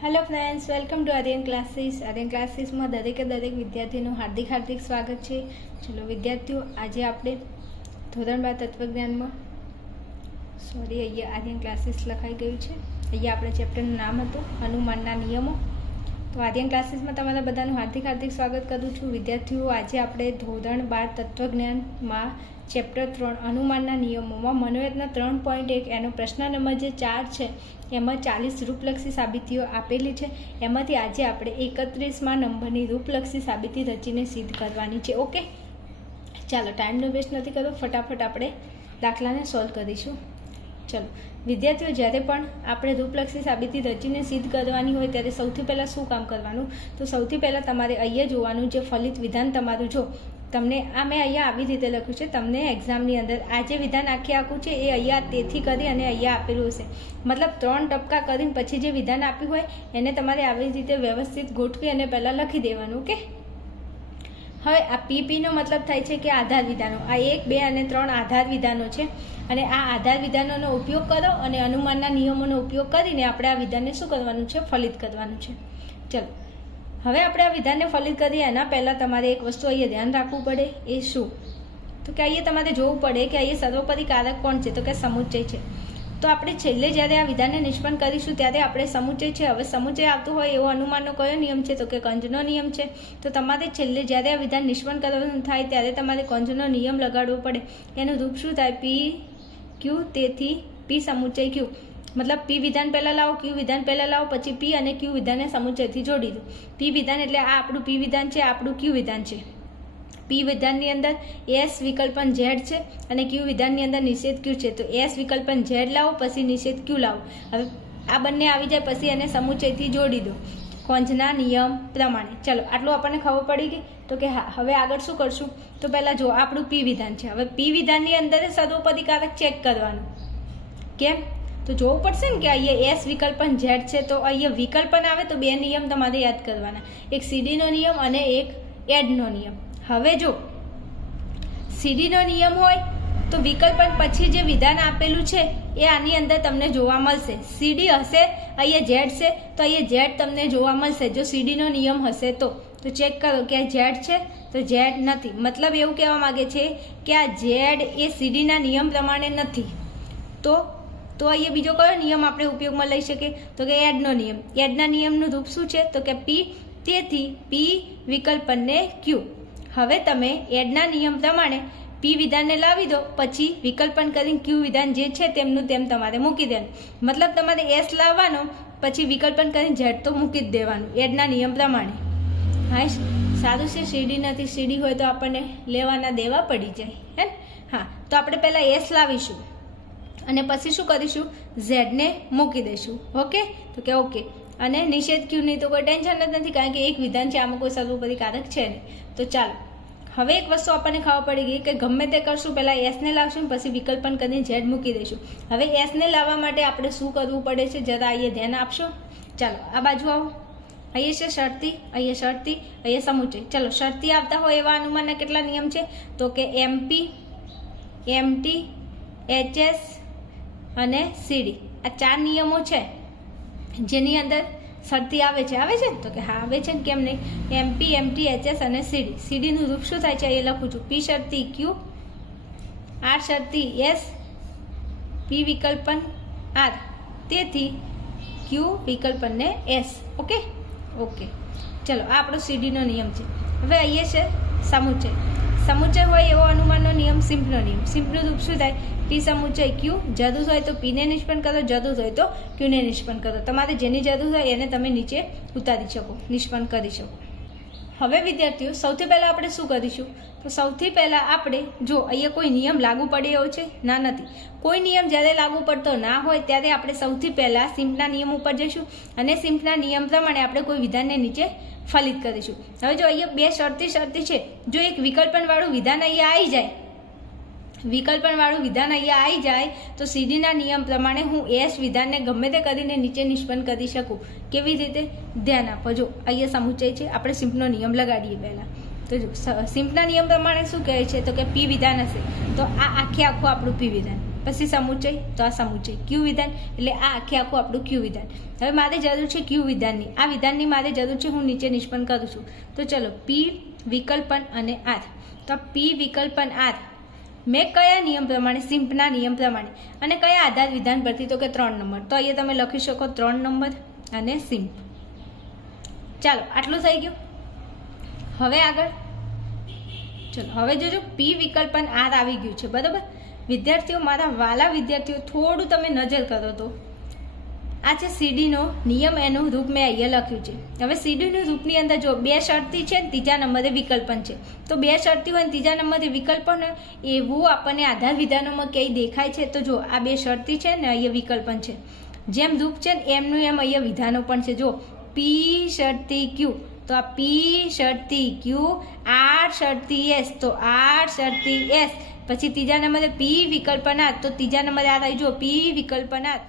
Hello friends, welcome to Aryan classes. Aryan ક્લાસીસમાં દરેકે દરેક વિદ્યાર્થીનું હાર્દિક સ્વાગત છે. ચલો વિદ્યાર્થીઓ, આજે આપણે ધોરણ 12 તત્વજ્ઞાનમાં અહીંયા આર્યન ક્લાસીસ લખાઈ ગયું છે. અહીંયા આપણે ચેપ્ટરનું નામ હતું અનુમાનના નિયમો. તો આર્યન ક્લાસીસમાં તમારા બધાનું હાર્દિક સ્વાગત કરું છું. વિદ્યાર્થીઓ, આજે આપણે ધોરણ 12 તત્વજ્ઞાનમાં ચેપ્ટર 3 અનુમાનના નિયમોમાં મનોરંજનના 3.1 એનો પ્રશ્ન નંબર જે 4 છે એમાં 40 રૂપલક્ષી સાબિતીઓ આપેલી છે. એમાંથી આજે આપણે 31મા નંબરની રૂપલક્ષી સાબિતી રચીને સિદ્ધ કરવાની છે. ઓકે, ચાલો ટાઈમનો વેસ્ટ નથી કરવો, ફટાફટ આપણે દાખલાને સોલ્વ કરીશું. ચલો વિદ્યાર્થીઓ, જ્યારે પણ આપણે રૂપલક્ષી સાબિતી રચીને સિદ્ધ કરવાની હોય ત્યારે સૌથી પહેલાં શું કામ કરવાનું? તો સૌથી પહેલાં તમારે અહીંયા જોવાનું જે ફલિત વિધાન તમારું જો તમને મેં અહીંયા આવી રીતે લખ્યું છે. તમને એક્ઝામની અંદર આ જે વિધાન આખું છે એ અહીંયા તેથી કરી અને અહીંયા આપેલું હશે. મતલબ 3 ટપકા કરીને પછી જે વિધાન આપ્યું હોય એને તમારે આવી રીતે વ્યવસ્થિત ગોઠવી અને પહેલાં લખી દેવાનું. ઓકે, હવે આ પીનો મતલબ થાય છે કે આધાર વિધાનો. આ 1, 2 અને 3 આધાર વિધાનો છે અને આ આધાર વિધાનોનો ઉપયોગ કરો અને અનુમાનના નિયમોનો ઉપયોગ કરીને આપણે આ વિધાનને શું કરવાનું છે? ફલિત કરવાનું છે. ચલો હવે આપણે આ વિધાનને ફલિત કરીએ એના પહેલાં તમારે એક વસ્તુ અહીંયા ધ્યાન રાખવું પડે. એ શું? તો કે અહીંયા તમારે જોવું પડે કે અહીંયા સર્વોપરી કારક કોણ છે? તો કે સમુચ્ચય છે. તો આપણે છેલ્લે જ્યારે આ વિધાનને નિષ્પન્ન કરીશું ત્યારે આપણે સમુચ્ચય છે. હવે સમુચ્ચય આવતું હોય એવો અનુમાનનો કયો નિયમ છે? તો કે કંજનો નિયમ છે. તો તમારે છેલ્લે જ્યારે આ વિધાન નિષ્પન્ન કરવાનું થાય ત્યારે તમારે કંજનો નિયમ લગાડવો પડે. એનું રૂપ શું થાય? પી ક્યુ. તેથી પી સમુચ્ચય ક્યુ. મતલબ પી વિધાન પહેલાં લાવો, ક્યુ વિધાન પહેલાં લાવો, પછી પી અને ક્યુ વિધાનને સમુચ્ચયથી જોડી દો. પી વિધાન એટલે આ આપણું પી વિધાન છે, આપણું ક્યુ વિધાન છે. પી વિધાનની અંદર એસ વિકલ્પન ઝેડ છે અને ક્યુ વિધાનની અંદર નિષેધ ક્યુ છે. તો એસ વિકલ્પન ઝેડ લાવો, પછી નિષેધ ક્યુ લાવો. હવે આ બંને આવી જાય પછી એને સમુચ્ચયથી જોડી દો કોંજના નિયમ પ્રમાણે. ચલો આટલું આપણને ખબર પડી ગઈ. તો કે હા, હવે આગળ શું કરશું? તો પહેલાં જો આપણું પી વિધાન છે. હવે પી વિધાનની અંદર સર્વોપરી કારક ચેક કરવાનું. કેમ? તો જોવું પડશે ને કે અહીંયા એસ વિકલ્પન ઝેડ છે. તો અહીંયા વિકલ્પન આવે તો 2 નિયમ તમારે યાદ કરવાના, એક સીડીનો નિયમ અને એક એડનો નિયમ. હવે જો સીડીનો નિયમ હોય તો વિકલ્પન પછી જે વિધાન આપેલું છે એ આની અંદર તમને જોવા મળશે. સીડી હશે, અહીંયા ઝેડ છે તો અહીંયા ઝેડ તમને જોવા મળશે જો સીડીનો નિયમ હશે તો ચેક કરો કે આ ઝેડ છે તો ઝેડ નથી. મતલબ એવું કહેવા માગે છે કે આ ઝેડ એ સીડીના નિયમ પ્રમાણે નથી. તો અહીંયા બીજો કયો નિયમ આપણે ઉપયોગમાં લઈ શકીએ? તો કે એડનો નિયમ. એડના નિયમનું રૂપ શું છે? તો કે પી. તેથી પી વિકલ્પનને ક્યુ. હવે તમે એડના નિયમ પ્રમાણે પી વિધાનને લાવી દો, પછી વિકલ્પન કરીને ક્યુ વિધાન જે છે તેમનું તેમ તમારે મૂકી દેવાનું. મતલબ તમારે એસ લાવવાનો, પછી વિકલ્પન કરીને ઝેડ તો મૂકી જ દેવાનું એડના નિયમ પ્રમાણે. હા, સારું છે. સીડી નથી, સીડી હોય તો આપણને લેવાના દેવા પડી જાય હે. હા, તો આપણે પહેલાં એસ લાવીશું અને પછી શું કરીશું? ઝેડને મૂકી દઈશું. ઓકે, તો કે ઓકે. અને નિષેધ ક્યુ નહીં તો કોઈ ટેન્શન જ નથી, કારણ કે એક વિધાન છે, આમાં કોઈ સર્વોપરી કારક છે નહીં. તો ચાલો હવે એક વસ્તુ આપણને ખબર પડી ગઈ કે ગમે તે કરશું, પહેલાં એસને લાવશું પછી વિકલ્પન કરીને ઝેડ મૂકી દઈશું. હવે એસને લાવવા માટે આપણે શું કરવું પડે છે જરા અહીંયા ધ્યાન આપશો. ચાલો આ બાજુ આવો. અહીંયા છે શરતી, અહીંયા શરતી, અહીંયા સમુચ્ચય. ચલો શરતી આવતા હોય એવા અનુમાનના કેટલા નિયમ છે? તો કે એમપી, એમટી, એચએસ અને સીડી. આ 4 નિયમો છે જેની અંદર શરતી આવે છે. તો કે હા આવે છે ને, કેમ નહીં? એમપી, એમટી, એચએસ અને સીડી. સીડીનું રૂપ શું થાય છે એ લખું છું. પી શરતી ક્યુ, આર શરતી એસ, પી વિકલ્પન આર. તેથી ક્યુ વિકલ્પનને એસ. ઓકે. ચલો આ આપણો સીડીનો નિયમ છે. હવે અહીંયા છે સમુચ્ચય. સમુચ્ચય હોય એવો અનુમાનનો નિયમ સિમ્પનો નિયમ. સિમ્પનું રૂપ શું થાય? પી સમુચ્ચય ક્યુ. જરૂર હોય તો પીને નિષ્પન્ન કરો, જરૂર હોય તો ક્યુને નિષ્પન્ન કરો. તમારે જેની જરૂર હોય એને તમે નીચે ઉતારી શકો, નિષ્પન્ન કરી શકો. હવે વિદ્યાર્થીઓ, સૌથી પહેલાં આપણે શું કરીશું? તો સૌથી પહેલાં આપણે જો અહીંયા કોઈ નિયમ લાગુ પડે એવો છે? ના, નથી. કોઈ નિયમ જ્યારે લાગુ પડતો ના હોય ત્યારે આપણે સૌથી પહેલાં સિમ્પના નિયમ ઉપર જઈશું અને સિમ્પના નિયમ પ્રમાણે આપણે કોઈ વિધાનને નીચે ફલિત કરીશું. હવે જો અહીંયા 2 શરતી છે. જો એક વિકલ્પનવાળું વિધાન અહીંયા આવી જાય તો સીડીના નિયમ પ્રમાણે હું એસ વિધાનને ગમે તે કરીને નીચે નિષ્પન્ન કરી શકું. કેવી રીતે? ધ્યાન આપો. જો અહીંયા સમુચ્ચય છે, આપણે સિમ્પનો નિયમ લગાડીએ પહેલાં. તો જો સિમ્પના નિયમ પ્રમાણે શું કહે છે? તો કે પી વિધાન હશે તો આ આખું આપણું પી વિધાન. પછી સમુચય, તો આ સમુચય. ક્યુ વિધાન એટલે આ આખું આપણું ક્યુ વિધાન. હવે મારે જરૂર છે ક્યુ વિધાનની. આ વિધાનની મારે જરૂર છે, હું નીચે નિષ્પન્ન કરું છું. તો ચલો પી વિકલ્પન અને આર. તો પી વિકલ્પન આર મેં કયા નિયમ પ્રમાણે, સિમ્પના નિયમ પ્રમાણે, અને કયા આધાર વિધાન પરથી, તો કે 3 નંબર. તો અહીંયા તમે લખી શકો 3 નંબર અને સિમ્પ. ચાલો આટલું થઈ ગયું. હવે આગળ ચલો હવે જોજો પી વિકલ્પન આર આવી ગયું છે, બરાબર. વિદ્યાર્થીઓ, મારા વાલા વિદ્યાર્થીઓ, થોડું તમે નજર કરો તો આ છે સીડીનો નિયમ, એનું રૂપ મેં અહીંયા લખ્યું છે. હવે સીડીનું રૂપની અંદર જો 2 શરતી છે ને ત્રીજા નંબરે વિકલ્પન છે. તો 2 શરતી હોય ને ત્રીજા નંબરે વિકલ્પન હોય એવું આપણને આધાર વિધાનોમાં ક્યાંય દેખાય છે? તો જો આ 2 શરતી છે ને અહીંયા વિકલ્પન છે. જેમ રૂપ છે ને એમનું એમ અહીંયા વિધાનો પણ છે. જો પી શરતી ક્યુ, તો આ પી શરતી ક્યુ, આર શરતી એસ, તો આર શરતી એસ. પછી ત્રીજા નંબરે પી વિકલ્પન આર, તો ત્રીજા નંબરે આ આવી જો પી વિકલ્પન આર.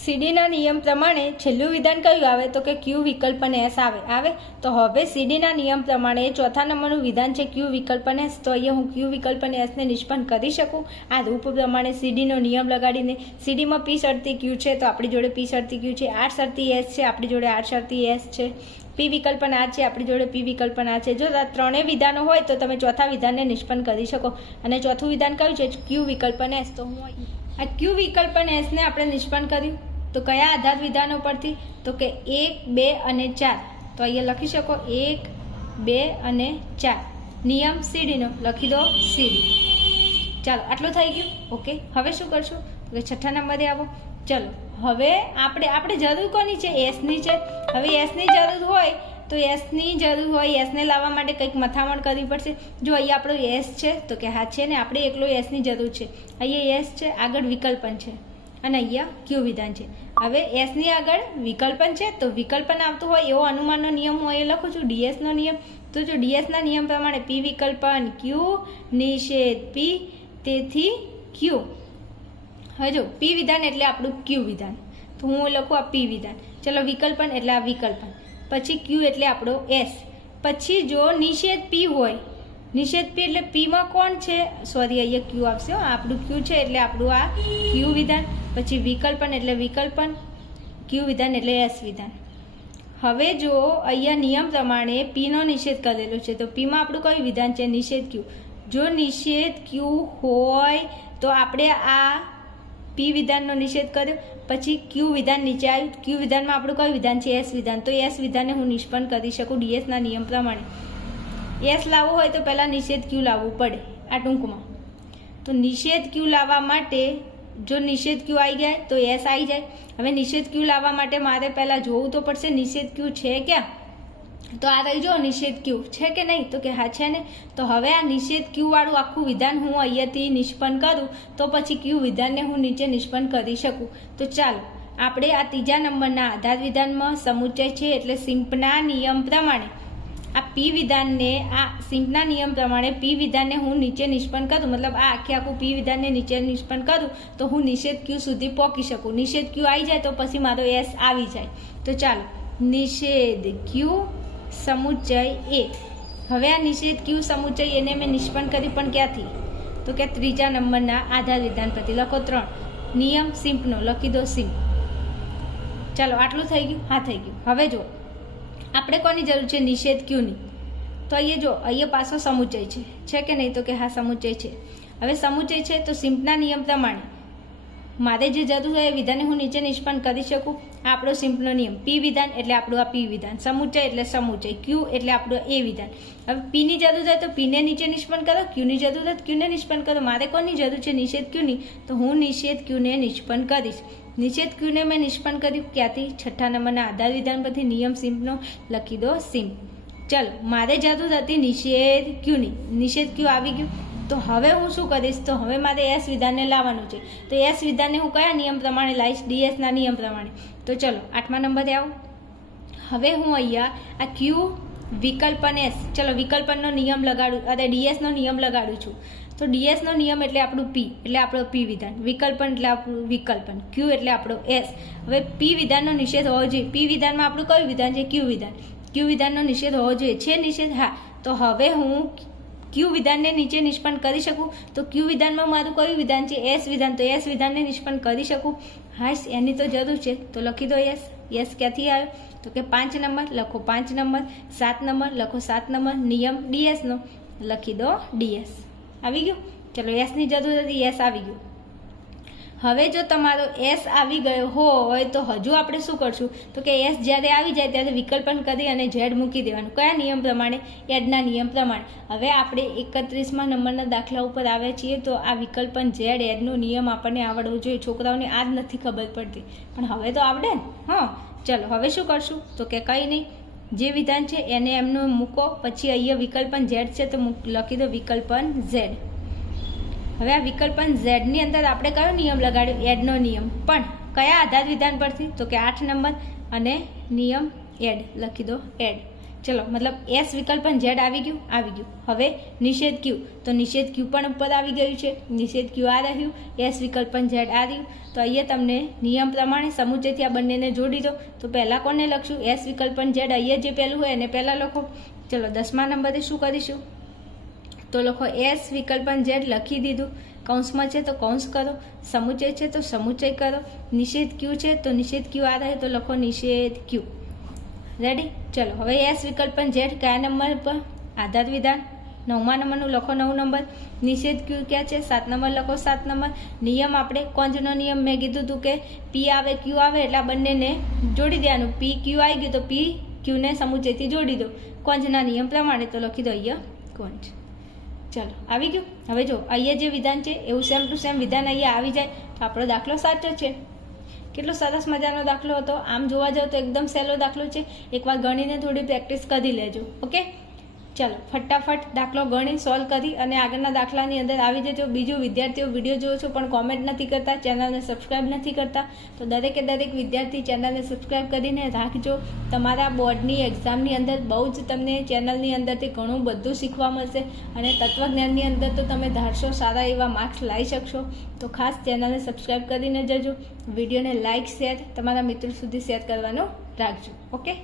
સીડીના નિયમ પ્રમાણે છેલ્લું વિધાન કયું આવે? તો કે ક્યુ વિકલ્પન એસ આવે. તો હવે સીડીના નિયમ પ્રમાણે ચોથા નંબરનું વિધાન છે ક્યુ વિકલ્પન એસ. તો અહીંયા હું ક્યુ વિકલ્પન એસને નિષ્પન્ન કરી શકું આ રૂપ પ્રમાણે સીડીનો નિયમ લગાડીને. સીડીમાં પી શરતી ક્યુ છે, તો આપણી જોડે પી શરતી ક્યુ છે. આર શરતી એસ છે, આપણી જોડે આર શરતી એસ છે. પી વિકલ્પન આર છે, આપણી જોડે પી વિકલ્પન આર છે. જો આ ત્રણેય વિધાનો હોય તો તમે ચોથા વિધાનને નિષ્પન્ન કરી શકો. અને ચોથું વિધાન કયું છે? ક્યુ વિકલ્પન એસ. તો હું આ ક્યુ વિકલ્પન એસને આપણે નિષ્પન્ન કર્યું. તો કયા આધાર વિધાનો પરથી? તો કે 1, 2 અને 4. તો અહીંયા લખી શકો 1, 2 અને 4. નિયમ સીડીનો લખી દો સીડી. ચાલો આટલું થઈ ગયું. ઓકે, હવે શું કરશું? તો કે છઠ્ઠા નંબરે આવો. ચલો હવે આપણે જરૂર કોની છે? એસની છે. હવે એસની જરૂર હોય તો એસને લાવવા માટે કંઈક મથામણ કરવી પડશે. જો અહીંયા આપણો એસ છે, તો કે હા છે ને, આપણે એકલો એસની જરૂર છે. અહીંયા એસ છે, આગળ વિકલ્પન છે, અને અહીંયા ક્યુ વિધાન છે. હવે એસની આગળ વિકલ્પન છે, તો વિકલ્પન આવતું હોય એવો અનુમાનનો નિયમ હું અહીંયા લખું છું, ડીએસનો નિયમ. તો જો ડીએસના નિયમ પ્રમાણે પી વિકલ્પન ક્યુ, નિષેધ પી, તેથી ક્યુ. હવે જો પી વિધાન એટલે આપણું ક્યુ વિધાન, તો હું લખું આ પી વિધાન. ચલો વિકલ્પન એટલે આ વિકલ્પન, પછી ક્યુ એટલે આપણો એસ. પછી જો નિષેધ પી હોય, નિષેધ પી એટલે પીમાં કોણ છે? સોરી, અહીંયા ક્યુ આવશે. આપણું ક્યુ છે એટલે આપણું આ ક્યુ વિધાન. પછી વિકલ્પન એટલે વિકલ્પન, ક્યુ વિધાન એટલે એસ વિધાન. હવે જો અહીંયા નિયમ પ્રમાણે પીનો નિષેધ કરેલો છે, તો પીમાં આપણું કયું વિધાન છે? નિષેધ ક્યુ. જો નિષેધ ક્યુ હોય તો આપણે આ પી વિધાનનો નિષેધ કર્યો. પછી ક્યુ વિધાન નીચે આવ્યું. ક્યુ વિધાનમાં આપણું કયું વિધાન છે? એસ વિધાન. તો એસ વિધાનને હું નિષ્પન્ન કરી શકું ડીએસના નિયમ પ્રમાણે. એસ લાવવું હોય તો પહેલાં નિષેધ ક્યુ લાવવું પડે આ ટૂંકમાં. તો નિષેધ ક્યુ લાવવા માટે જો નિષેધ ક્યુ આવી જાય તો એસ આવી જાય. હવે નિષેધ ક્યુ લાવવા માટે મારે પહેલાં જોવું તો પડશે નિષેધ ક્યુ છે ક્યાં. તો આ રહી જો નિષેધ ક્યુ છે કે નહીં? તો કે હા છે ને. તો હવે આ નિષેધ ક્યુ વાળું આખું વિધાન હું અહીંયાથી નિષ્પન્ન કરું તો પછી ક્યુ વિધાનને હું નીચે નિષ્પન્ન કરી શકું. તો ચાલો આપણે આ ત્રીજા નંબરના આધાર વિધાનમાં સમુચ્ચય છે એટલે સિમ્પના નિયમ પ્રમાણે આ પી વિધાનને, આ સિમ્પના નિયમ પ્રમાણે પી વિધાનને હું નીચે નિષ્પન્ન કરું, મતલબ આ આખું પી વિધાનને નીચે નિષ્પન્ન કરું તો હું નિષેધ ક્યુ સુધી પહોંચી શકું. નિષેધ ક્યુ આવી જાય તો પછી મારો એસ આવી જાય. તો ચાલો નિષેધ ક્યુ સમુચ્ચય એ. હવે આ નિષેધ ક્યુ સમુચ્ચય એને મેં નિષ્પન્ન કરી, પણ ક્યાંથી? તો કે ત્રીજા નંબરના આધાર વિધાન પરથી. લખો 3 નિયમ સિમ્પનો, લખી દો સિમ્પ. ચાલો આટલું થઈ ગયું? હા થઈ ગયું. હવે જો આપણે કોની જરૂર છે? નિષેધ ક્યુની. તો અહીંયા જો અહીંયા પાછો સમુચ્ચય છે કે નહીં? તો કે હા સમુચ્ચય છે. હવે સમુચ્ચય છે તો સિમ્પના નિયમ પ્રમાણે મારે જે જરૂર હોય એ વિધાનને હું નીચે નિષ્પન્ન કરી શકું. આ આપણો સિમ્પનો નિયમ. પી વિધાન એટલે આપણું આ પી વિધાન, સમુચ્ચય એટલે સમુચ્ચય, ક્યુ એટલે આપણું એ વિધાન. હવે પીની જરૂર હોય તો પીને નીચે નિષ્પન્ન કરો, ક્યુની જરૂર હોય તો ક્યુને નિષ્પન્ન કરો. મારે કોની જરૂર છે? નિષેધ ક્યુની. તો હું નિષેધ ક્યુને નિષ્પન્ન કરીશ. નિષેધ ક્યુને મેં નિષ્પન્ન કર્યું ક્યાંથી? છઠ્ઠા નંબરના આધાર વિધાન પરથી. નિયમ સિમ્પનો લખી દો સિમ્પ. ચાલો મારે જરૂર હતી નિષેધ ક્યુની. નિષેધ ક્યુ આવી ગયું. તો હવે હું શું કરીશ? તો હવે મારે એસ વિધાનને લાવવાનું છે. તો એસ વિધાનને હું કયા નિયમ પ્રમાણે લાવીશ? ડીએસના નિયમ પ્રમાણે. તો ચલો 8મા નંબરે આવો. હવે હું અહીંયા આ ક્યુ વિકલ્પન એસ, ચલો વિકલ્પનનો નિયમ લગાડું, અરે ડીએસનો નિયમ લગાડું છું. તો ડીએસનો નિયમ એટલે આપણું પી, એટલે આપણો પી વિધાન. વિકલ્પન એટલે આપણું વિકલ્પન. ક્યુ એટલે આપણો એસ. હવે પી વિધાનનો નિષેધ હોવો જોઈએ. પી વિધાનમાં આપણું કયું વિધાન છે? ક્યુ વિધાન. ક્યુ વિધાનનો નિષેધ હોવો જોઈએ. છે નિષેધ? હા. તો હવે હું ક્યુ વિધાનને નીચે નિષ્પન્ન કરી શકું? તો ક્યુ વિધાનમાં મારું કયું વિધાન છે? એસ વિધાન. તો એસ વિધાનને નિષ્પન્ન કરી શકું? હાશ, એની તો જરૂર છે. તો લખી દો એસ. એસ ક્યાંથી આવ્યો? તો કે 5 નંબર લખો 5 નંબર, 7 નંબર લખો 7 નંબર, નિયમ ડીએસનો લખી દો ડીએસ. આવી ગયું? ચલો, એસની જરૂર હતી, એસ આવી ગયું. હવે જો તમારો એસ આવી ગયો હોય તો હજુ આપણે શું કરશું? તો કે એસ જ્યારે આવી જાય ત્યારે વિકલ્પન કરી અને ઝેડ મૂકી દેવાનું. કયા નિયમ પ્રમાણે? એડના નિયમ પ્રમાણે. હવે આપણે 31મા નંબરના દાખલા ઉપર આવ્યા છીએ તો આ વિકલ્પન ઝેડ એડનો નિયમ આપણને આવડવો જોઈએ. છોકરાઓને આ જ નથી ખબર પડતી, પણ હવે તો આવડે ને. હા, ચલો હવે શું કરશું? તો કે કંઈ નહીં, જે વિધાન છે એને એમનું મૂકો, પછી અહીંયા વિકલ્પન ઝેડ છે તો લખી દો વિકલ્પન ઝેડ. હવે આ વિકલ્પન ઝેડની અંદર આપણે કયો નિયમ લગાડ્યો? એડનો નિયમ. પણ કયા આધાર વિધાન પરથી? તો કે 8 નંબર અને નિયમ એડ લખી દો એડ. ચલો, મતલબ એસ વિકલ્પન ઝેડ આવી ગયું, આવી ગયું. હવે નિષેધ ક્યુ, તો નિષેધ ક્યુ પણ ઉપર આવી ગયું છે. નિષેધ ક્યુ આ રહ્યું, એસ વિકલ્પન ઝેડ આ રહ્યું. તો અહીંયા તમને નિયમ પ્રમાણે સમુચયથી આ બંનેને જોડી દો. તો પહેલાં કોને લખશું? એસ વિકલ્પન ઝેડ. અહીંયા જે પહેલું હોય એને પહેલાં લખો. ચલો, 10મા નંબરે શું કરીશું? તો લખો એસ વિકલ્પન ઝેડ લખી દીધું. કૌંસમાં છે તો કૌંસ કરો, સમુચય છે તો સમુચય કરો, નિષેધ ક્યુ છે તો નિષેધ ક્યુ આ રહે તો લખો નિષેધ ક્યુ. રેડી? ચલો, હવે એસ વિકલ્પન ઝેડ કયા નંબર પર? આધાર વિધાન 9મા નંબરનું લખો 9 નંબર. નિષેધ ક્યુ ક્યાં છે? 7 નંબર લખો 7 નંબર. નિયમ આપણે કોંજનો નિયમ મેં કીધું હતું કે પી આવે ક્યુ આવે એટલે આ બંનેને જોડી દેવાનું. પી ક્યુ આવી ગયું તો પી ક્યુને સમુચયથી જોડી દો કોંજના નિયમ પ્રમાણે. તો લખી દો અહીંયા કોંજ. ચલો, આવી ગયું. હવે જો અહીંયા જે વિધાન છે એવું સેમ ટુ સેમ વિધાન અહીંયા આવી જાય તો આપણો દાખલો સાચો છે. કેટલો સરસ મજાનો દાખલો હતો. આમ જોવા જાવ તો એકદમ સહેલો દાખલો છે. એકવાર ગણીને થોડી પ્રેક્ટિસ કરી લેજો. ઓકે, ચલો ફટાફટ દાખલો ગણી સોલ્વ કરી અને આગળના દાખલાની અંદર આવી જજો. બીજું, વિદ્યાર્થીઓ વિડીયો જોવો છો પણ કોમેન્ટ નથી કરતા, ચેનલને સબસ્ક્રાઈબ નથી કરતા, તો દરેકે દરેક વિદ્યાર્થી ચેનલને સબસ્ક્રાઈબ કરીને રાખજો. તમારા બોર્ડની એક્ઝામની અંદર બહુ જ તમને ચેનલની અંદરથી ઘણું બધું શીખવા મળશે અને તત્વજ્ઞાનની અંદર તો તમે ધારશો સારા એવા માર્ક્સ લાવી શકશો. તો ખાસ ચેનલને સબસ્ક્રાઈબ કરીને જજો. વિડીયોને લાઇક શેર તમારા મિત્રો સુધી શેર કરવાનું રાખજો. ઓકે.